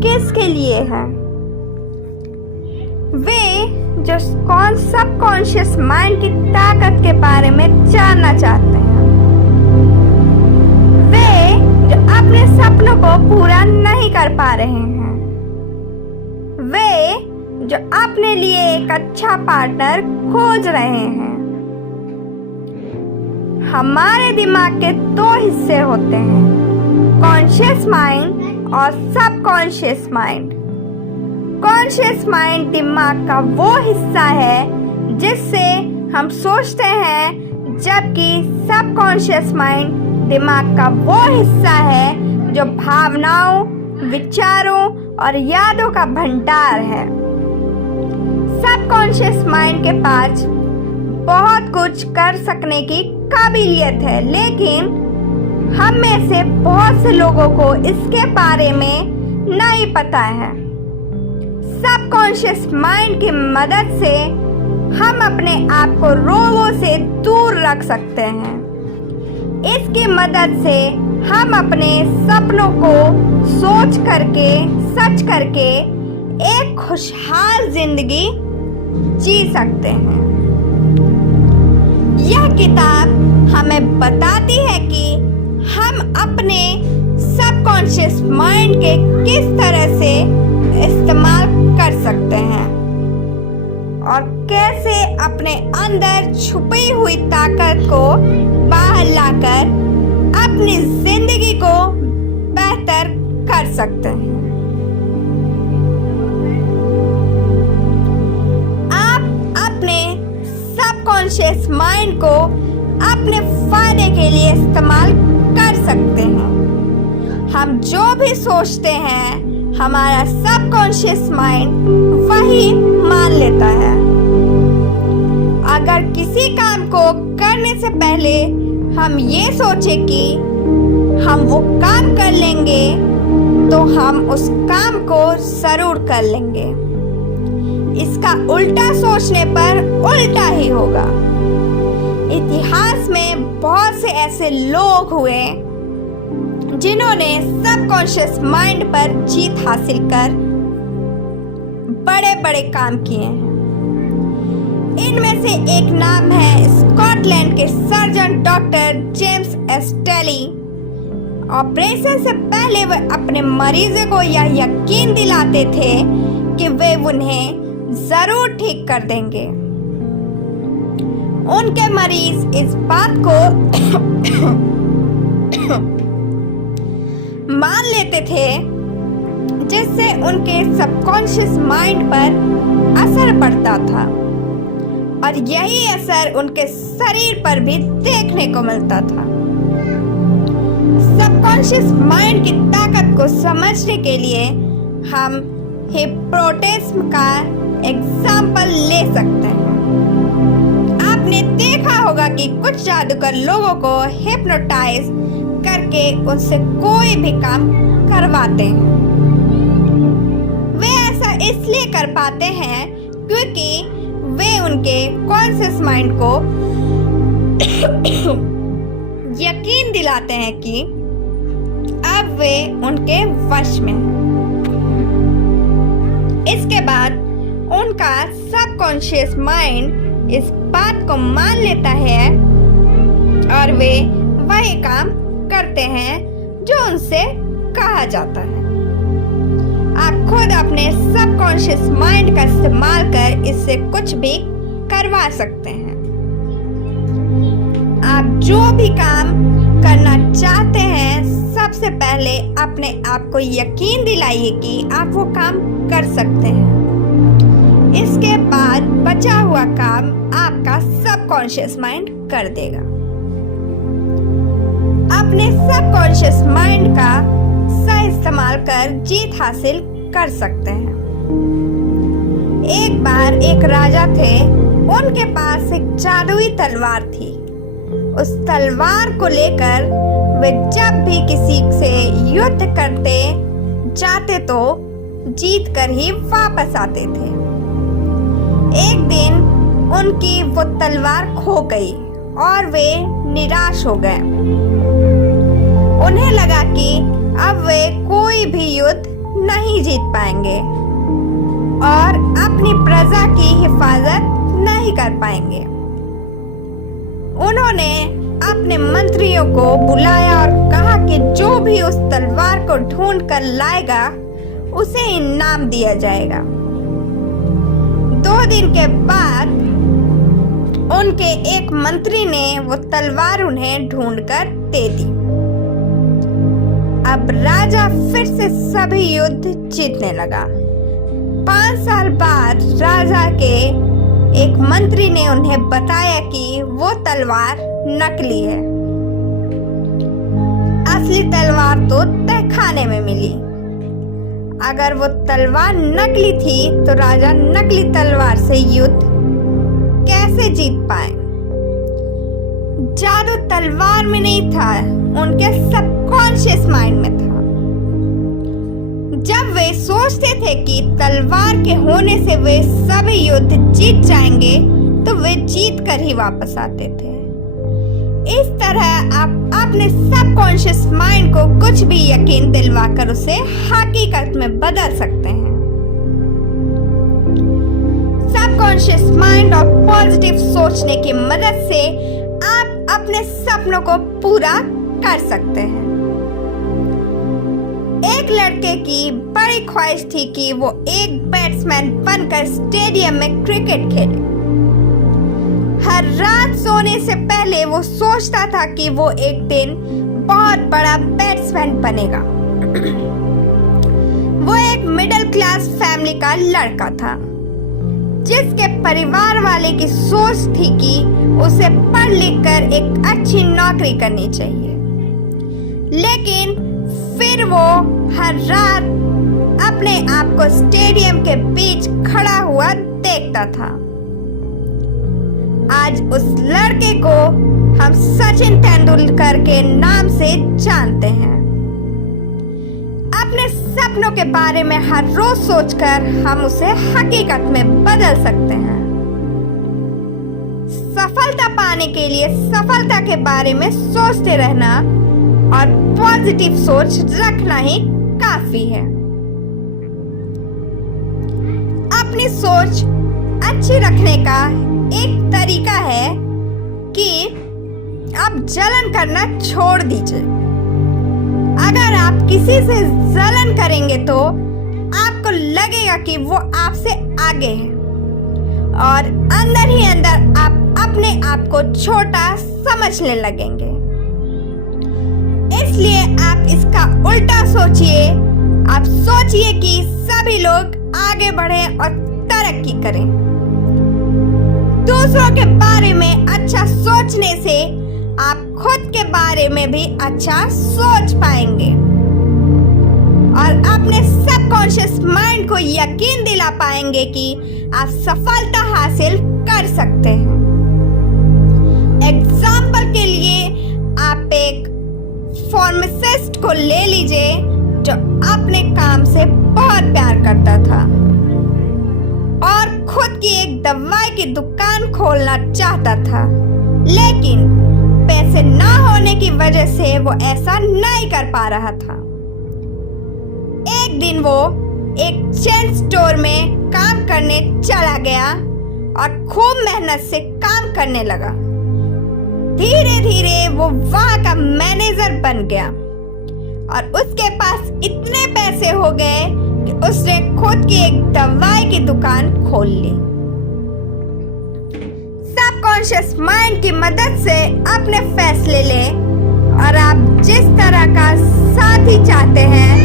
किसके लिए है? वे जो सबकॉन्शियस माइंड की ताकत के बारे में जानना चाहते हैं, वे जो अपने सपनों को पूरा नहीं कर पा रहे हैं, वे जो अपने लिए एक अच्छा पार्टनर खोज रहे हैं। हमारे दिमाग के दो हिस्से होते हैं, कॉन्शियस माइंड और सबकॉन्शियस माइंड। कॉन्शियस माइंड दिमाग का वो हिस्सा है जिससे हम सोचते हैं, जबकि सबकॉन्शियस माइंड दिमाग का वो हिस्सा है जो भावनाओं, विचारों और यादों का भंडार है। सबकॉन्शियस माइंड के पास बहुत कुछ कर सकने की काबिलियत है, लेकिन हम में से बहुत से लोगों को इसके बारे में नहीं पता है। सबकॉन्शियस माइंड की मदद से हम अपने आप को रोगों से दूर रख सकते हैं। इसकी मदद से हम अपने सपनों को सोच करके, सच करके एक खुशहाल जिंदगी जी सकते हैं। यह किताब हमें बताती है कि हम अपने सबकॉन्शियस माइंड के किस तरह से इस्तेमाल कर सकते हैं और कैसे अपने अंदर छुपी हुई ताकत को बाहर लाकर अपनी जिंदगी को बेहतर कर सकते हैं। सबकॉन्शियस माइंड को अपने फायदे के लिए इस्तेमाल कर सकते हैं। हम जो भी सोचते हैं, हमारा सबकॉन्शियस माइंड वही मान लेता है। अगर किसी काम को करने से पहले हम ये सोचें कि हम वो काम कर लेंगे, तो हम उस काम को जरूर कर लेंगे। इसका उल्टा सोचने पर उल्टा ही होगा। इतिहास में बहुत से ऐसे लोग हुए जिन्होंने सबकॉन्शियस माइंड पर जीत हासिल कर बड़े बड़े काम किए हैं। इनमें से एक नाम है स्कॉटलैंड के surgeon doctor James Esdaile. Operation से पहले वे अपने मरीजों को यह यकीन दिलाते थे कि वे उन्हें जरूर ठीक कर देंगे। उनके मरीज इस बात को मान लेते थे, जिससे उनके सबकॉन्शियस माइंड पर असर पड़ता था और यही असर उनके शरीर पर भी देखने को मिलता था। सबकॉन्शियस माइंड की ताकत को समझने के लिए हम हिप्नोटिज्म का एग्जाम्पल ले सकते हैं। आपने देखा होगा कि कुछ जादूगर लोगों को हिप्नोटाइज करके उनसे कोई भी काम करवाते हैं। वे ऐसा इसलिए कर पाते हैं क्योंकि वे उनके कॉन्शियस माइंड को यकीन दिलाते हैं कि अब वे उनके वश में हैं। इसके बाद उनका सबकॉन्शियस माइंड इस बात को मान लेता है और वे वही काम करते हैं जो उनसे कहा जाता है। आप खुद अपने सबकॉन्शियस माइंड का इस्तेमाल कर इससे कुछ भी करवा सकते हैं। आप जो भी काम करना चाहते हैं, सबसे पहले अपने आप को यकीन दिलाइए कि आप वो काम कर सकते हैं। इसके बाद बचा हुआ काम आपका सबकॉन्शियस माइंड कर देगा। अपने सबकॉन्शियस माइंड का सही इस्तेमाल कर जीत हासिल कर सकते हैं। एक बार एक राजा थे, उनके पास एक जादुई तलवार थी। उस तलवार को लेकर वे जब भी किसी से युद्ध करते जाते तो जीत कर ही वापस आते थे। एक दिन उनकी वो तलवार खो गई और वे निराश हो गए। उन्हें लगा कि अब वे कोई भी युद्ध नहीं नहीं जीत पाएंगे और अपनी प्रजा की हिफाजत नहीं कर पाएंगे। उन्होंने अपने मंत्रियों को बुलाया और कहा कि जो भी उस तलवार को ढूंढ कर लाएगा उसे इनाम दिया जाएगा। 2 दिन के बाद उनके एक मंत्री ने वो तलवार उन्हें ढूंढकर दे दी। अब राजा फिर से सभी युद्ध जीतने लगा। 5 साल बाद राजा के एक मंत्री ने उन्हें बताया कि वो तलवार नकली है। असली तलवार तो तहखाने में मिली। अगर वो तलवार नकली थी तो राजा नकली तलवार से युद्ध कैसे जीत पाए? जादू तलवार में नहीं था, उनके सबकॉन्शियस माइंड में था। जब वे सोचते थे कि तलवार के होने से वे सभी युद्ध जीत जाएंगे तो वे जीत कर ही वापस आते थे। इस तरह आप अपने सबकॉन्शियस माइंड को कुछ भी यकीन दिलवाकर उसे हकीकत में बदल सकते हैं। सबकॉन्शियस माइंड और पॉजिटिव सोचने की मदद से आप अपने सपनों को पूरा कर सकते हैं। एक लड़के की बड़ी ख्वाहिश थी कि वो एक बैट्समैन बनकर स्टेडियम में क्रिकेट खेले। हर रात सोने से पहले वो सोचता था कि वो एक दिन बहुत बड़ा बैट्समैन बनेगा। वो एक मिडिल क्लास फैमिली का लड़का था जिसके परिवार वाले की सोच थी कि उसे पढ़ लिख कर एक अच्छी नौकरी करनी चाहिए। लेकिन फिर वो हर रात अपने आप को स्टेडियम के बीच खड़ा हुआ देखता था। आज उस लड़के को हम सचिन तेंदुलकर के नाम से जानते हैं। अपने सपनों के बारे में हर रोज सोचकर हम उसे हकीकत में बदल सकते हैं। सफलता पाने के लिए सफलता के बारे में सोचते रहना और पॉजिटिव सोच रखना ही काफी है। अपनी सोच अच्छी रखने का एक तरीका है कि आप जलन करना छोड़ दीजिए। अगर आप किसी से जलन करेंगे तो आपको लगेगा कि वो आपसे आगे है और अंदर ही अंदर आप अपने आप को छोटा समझने लगेंगे। इसलिए आप इसका उल्टा सोचिए। आप सोचिए कि सभी लोग आगे बढ़ें और तरक्की करें। दूसरों के बारे में अच्छा सोचने से आप खुद के बारे में भी अच्छा सोच पाएंगे और अपने सबकॉन्शियस माइंड को यकीन दिला पाएंगे कि आप सफलता हासिल कर सकते हैं। एग्जाम्पल के लिए आप एक फार्मासिस्ट को ले लीजिए जो अपने काम से बहुत प्यार करता था और खुद की एक दवाई की दुकान खोलना चाहता था, लेकिन पैसे ना होने की वजह से वो ऐसा नहीं कर पा रहा था। एक दिन वो एक चेन स्टोर में काम करने चला गया और खूब मेहनत से काम करने लगा। धीरे धीरे वो वहां का मैनेजर बन गया और उसके पास इतने पैसे हो गए कि उसने खुद की एक दवाई की दुकान खोल ली। सबकॉन्शियस माइंड की मदद से अपने फैसले लें और आप जिस तरह का साथी चाहते हैं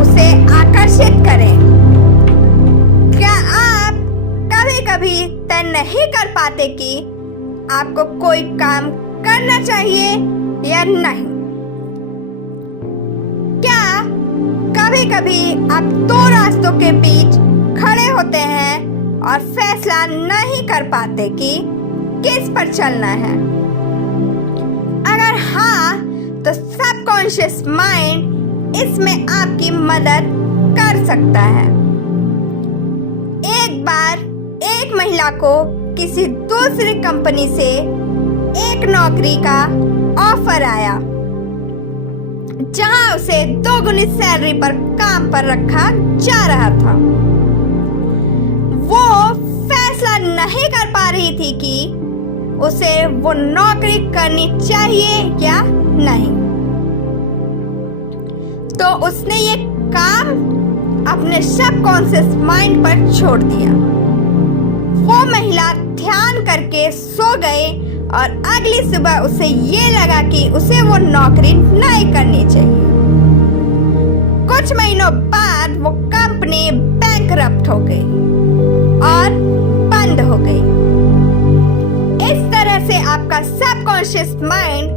उसे आकर्षित करें। क्या आप कभी-कभी तय नहीं कर पाते कि आपको कोई काम करना चाहिए या नहीं? क्या कभी-कभी आप 2 रास्तों के बीच खड़े होते हैं और फैसला नहीं कर पाते कि किस पर चलना है? अगर हाँ, तो सबकॉन्शियस माइंड इसमें आपकी मदद कर सकता है। एक बार एक महिला को किसी दूसरी कंपनी से एक नौकरी का ऑफर आया, जहां उसे दोगुनी सैलरी पर काम पर रखा जा रहा था। वो फैसला नहीं कर पा रही थी कि उसे वो नौकरी करनी चाहिए या नहीं। तो उसने ये काम अपने सबकॉन्शियस माइंड पर छोड़ दिया। वो महिला ध्यान करके सो गई और अगली सुबह उसे ये लगा कि उसे वो नौकरी नहीं करनी चाहिए। कुछ महीनों बाद वो कंपनी बैंकरप्ट हो गई और बंद हो गई। इस तरह से आपका सबकॉन्शियस माइंड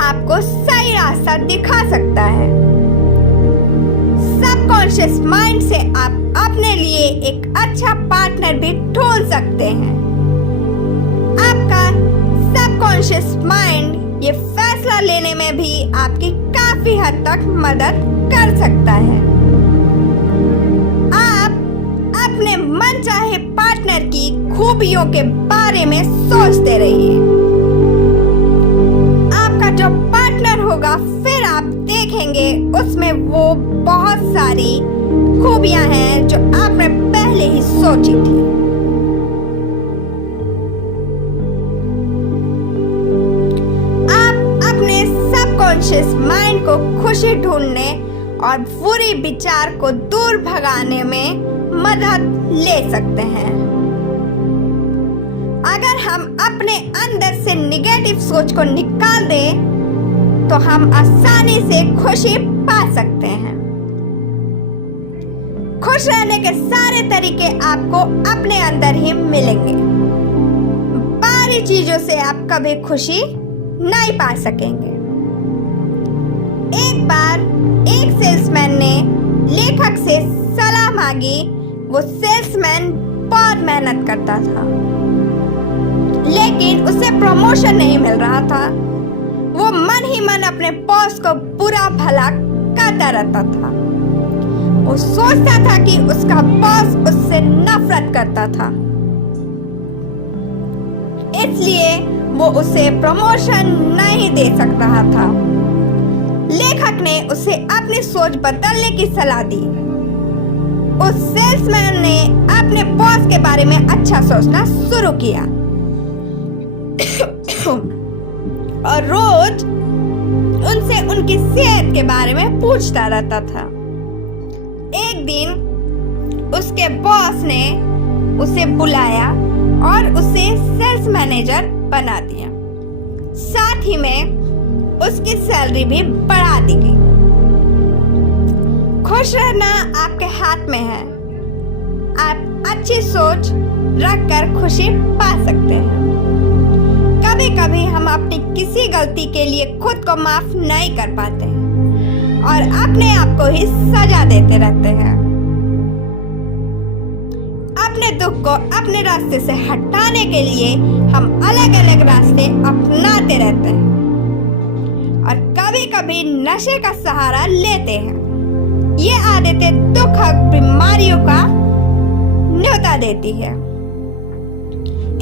आपको सही रास्ता दिखा सकता है। सबकॉन्शियस माइंड से आप अपने लिए एक अच्छा पार्टनर भी ढूंढ सकते हैं। आपका सबकॉन्शियस माइंड ये फैसला लेने में भी आपकी काफी हद तक मदद कर सकता है। आप अपने मनचाहे पार्टनर की खूबियों के बारे में सोचते रहिए। आपका जो पार्टनर होगा फिर आप देखेंगे उसमें वो बहुत सारी खूबियां हैं जो आपने पहले ही सोची थी। आप अपने सबकॉन्शियस माइंड को खुशी ढूंढने और बुरे विचार को दूर भगाने में मदद ले सकते हैं। अगर हम अपने अंदर से निगेटिव सोच को निकाल दें तो हम आसानी से खुशी पा सकते हैं। खुश रहने के सारे तरीके आपको अपने अंदर ही मिलेंगे। बाहरी चीजों से आप कभी खुशी नहीं पा सकेंगे। एक बार एक सेल्समैन ने लेखक से सलाह मांगी। वो सेल्समैन बहुत मेहनत करता था लेकिन उसे प्रमोशन नहीं मिल रहा था। वो मन ही मन अपने बॉस को बुरा भला करता रहता था। वो सोचता था कि उसका बॉस उससे नफरत करता था, इसलिए वो उसे प्रमोशन नहीं दे सक रहा था। लेखक ने उसे अपनी सोच बदलने की सलाह दी। उस सेल्समैन ने अपने बॉस के बारे में अच्छा सोचना शुरू किया और रोज उनसे उनकी सेहत के बारे में पूछता रहता था। एक दिन उसके बॉस ने उसे बुलाया और उसे सेल्स मैनेजर बना दिया। साथ ही में उसकी सैलरी भी बढ़ा दी गई। खुश रहना आपके हाथ में है। आप अच्छी सोच रखकर खुशी पा सकते हैं। कभी कभी हम अपनी किसी गलती के लिए खुद को माफ नहीं कर पाते हैं और अपने आप को ही सजा देते रहते हैं। अपने दुख को अपने रास्ते से हटाने के लिए हम अलग अलग रास्ते अपनाते रहते हैं और कभी कभी नशे का सहारा लेते हैं। ये आदतें दुख और बीमारियों का न्योता देती है।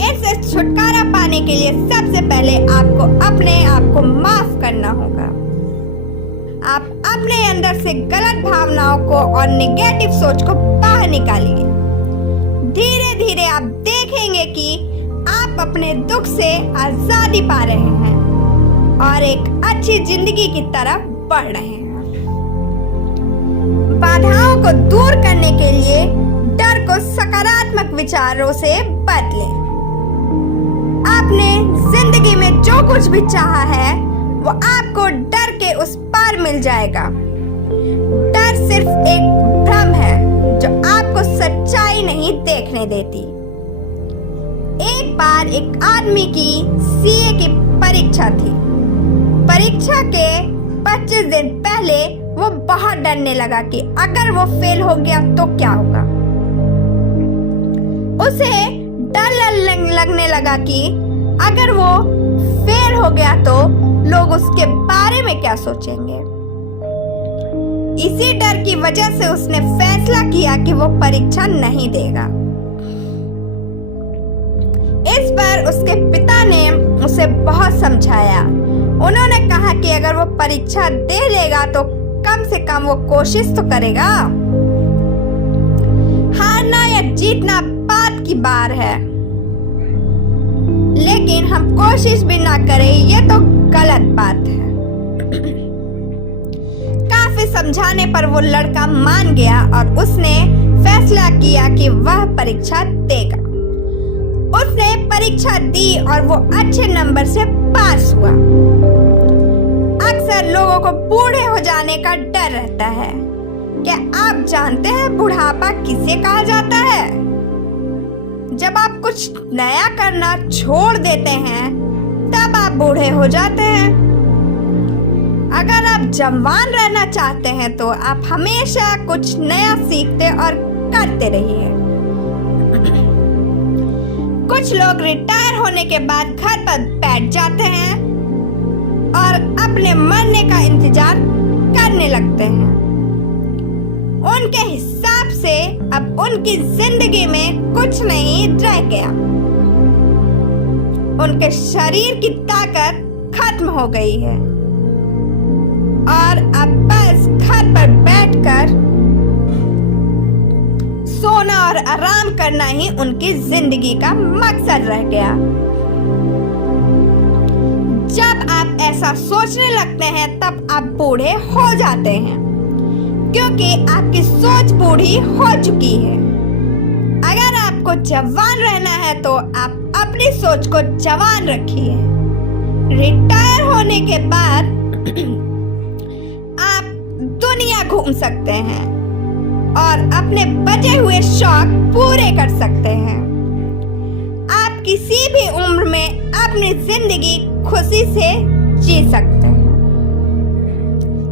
इससे छुटकारा पाने के लिए सबसे पहले आपको अपने आप को माफ करना होगा। आप अपने अंदर से गलत भावनाओं को और निगेटिव सोच को बाहर निकालिए। धीरे धीरे आप देखेंगे कि आप अपने दुख से आजादी पा रहे हैं और एक अच्छी जिंदगी की तरफ बढ़ रहे हैं। बाधाओं को दूर करने के लिए डर को सकारात्मक विचारों से बदलें। आपने जिंदगी में जो कुछ भी चाहा है वो आपको डर के उस पार मिल जाएगा। डर सिर्फ एक भ्रम है जो आपको सच्चाई नहीं देखने देती। एक बार एक आदमी की सीए की परीक्षा थी। परीक्षा के 25 दिन पहले वो बहुत डरने लगा कि अगर वो फेल हो गया तो क्या होगा। उसे डर लगने लगा कि अगर वो फेल हो गया तो लोग उसके बारे में क्या सोचेंगे। इसी डर की वजह से उसने फैसला किया कि वो परीक्षा नहीं देगा। इस पर उसके पिता ने उसे बहुत समझाया उन्होंने कहा कि अगर वो परीक्षा दे लेगा तो कम से कम वो कोशिश तो करेगा। हारना या जीतना बात की बात है, लेकिन हम कोशिश भी ना करें ये तो गलत बात है। काफी समझाने पर वो लड़का मान गया और उसने फैसला किया कि वह परीक्षा देगा। उसने परीक्षा दी और वो अच्छे नंबर से पास हुआ। अक्सर लोगों को बूढ़े हो जाने का डर रहता है। क्या आप जानते हैं बुढ़ापा किसे कहा जाता है? जब आप कुछ नया करना छोड़ देते हैं तब आप बूढ़े हो जाते हैं। अगर आप जवान रहना चाहते हैं तो आप हमेशा कुछ नया सीखते और करते रहिए। कुछ लोग रिटायर होने के बाद घर पर बैठ जाते हैं और अपने मरने का इंतजार करने लगते हैं। उनके हिसाब से अब उनकी जिंदगी में कुछ नहीं रह गया। उनके शरीर की ताकत खत्म हो गई है और अब बस घर पर बैठकर सोना और आराम करना ही उनकी जिंदगी का मकसद रह गया। जब आप ऐसा सोचने लगते हैं तब आप बूढ़े हो जाते हैं, क्योंकि आपकी सोच बूढ़ी हो चुकी है। अगर आपको जवान रहना है तो आप अपनी सोच को जवान रखिए। रिटायर होने के बाद आप दुनिया घूम सकते हैं और अपने बचे हुए शौक पूरे कर सकते हैं। आप किसी भी उम्र में अपनी जिंदगी खुशी से जी सकते हैं।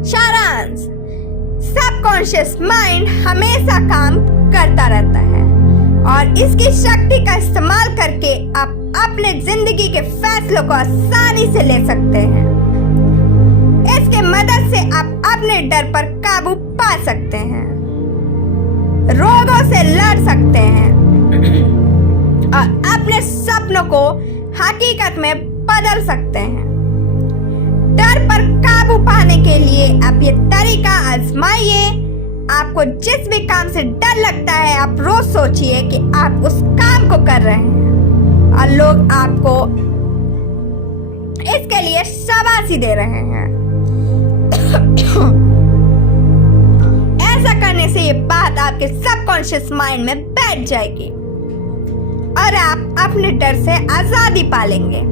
सारांश, सबकॉन्शियस माइंड हमेशा काम करता रहता है और इसकी शक्ति का इस्तेमाल करके आप अपने जिंदगी के फैसलों को आसानी से ले सकते हैं। इसके मदद से आप अपने डर पर काबू पा सकते हैं, रोगों से लड़ सकते हैं और अपने सपनों को हकीकत में बदल सकते हैं। डर पर काबू पाने के लिए आप ये तरीका आजमाइए। आपको जिस भी काम से डर लगता है आप रोज सोचिए कि आप उस काम को कर रहे हैं और लोग आपको इसके लिए शाबाशी दे रहे हैं। ऐसा करने से ये बात आपके सबकॉन्शियस माइंड में बैठ जाएगी और आप अपने डर से आजादी पालेंगे।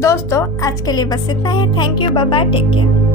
दोस्तों, आज के लिए बस इतना ही। Thank you, bye bye, take care.